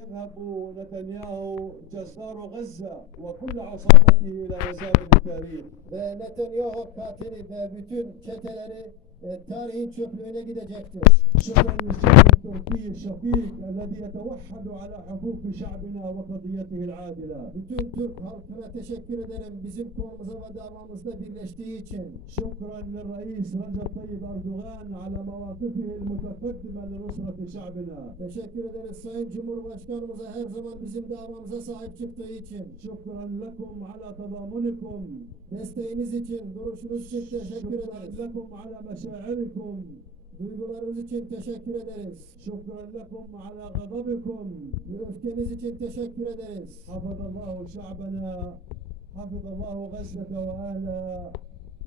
يذهب نتنياهو جزار غزة وكل عصابته إلى مزابل التاريخ. Ve Netanyahu katili ve bütün çeteleri tarihin çöplüğüne gidecektir. شكرا للشعب التركي الشقيق الذي يتوحد على حقوق شعبنا وقضيته العادلة. Bütün Türk halkına teşekkür ederim bizim konumuza ve davamızda birleştiği için. شكرا للرئيس رجب طيب أردوغان على مواقفه المتقدمة لنصرة شعبنا. Teşekkür ederiz Sayın Cumhurbaşkanımıza her zaman bizim davamıza sahip çıktığı için. شكرا لكم على تضامنكم. Desteğiniz için, duruşunuz için teşekkür شكرا ederiz. لكم على مشاعركم. Duygularınız için teşekkür ederiz. شكرا لكم على غضبكم. Öfkeniz için teşekkür ederiz. حفظ الله شعبنا، حفظ الله غزة وأهلها،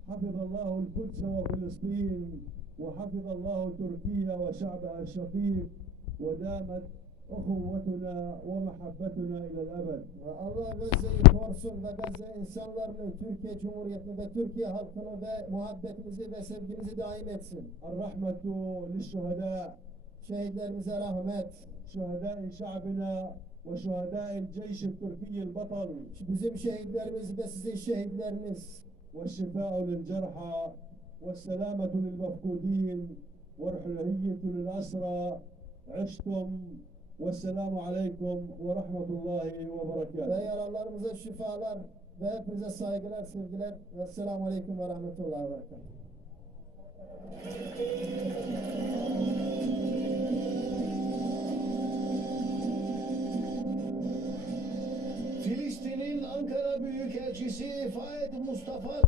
حفظ الله القدس وفلسطين، وحفظ الله تركيا وشعبها الشقيق، ودامت أخوتنا ومحبتنا إلى الأبد. Allah Gazze'yi korusun ve Gazze insanlarını, Türkiye Cumhuriyeti'ni ve Türkiye halkını ve muhabbetimizi ve sevgimizi daim etsin. الرحمة للشهداء، Şehitlerimize rahmet. شهداء شعبنا وشهداء الجيش التركي البطل. Bizim şehitlerimiz ve sizin şehitleriniz. والشفاء للجرحى والسلامة للمفقودين والحرية للأسرى. عشتم والسلام عليكم ورحمة الله Ve وبركاته. yaralarımıza şifalar ve hepinize saygılar, sevgiler. Vesselamu Aleyküm ve Rahmetullahi ve Berekatuhu. Filistin'in Ankara Büyükelçisi Faid Mustafa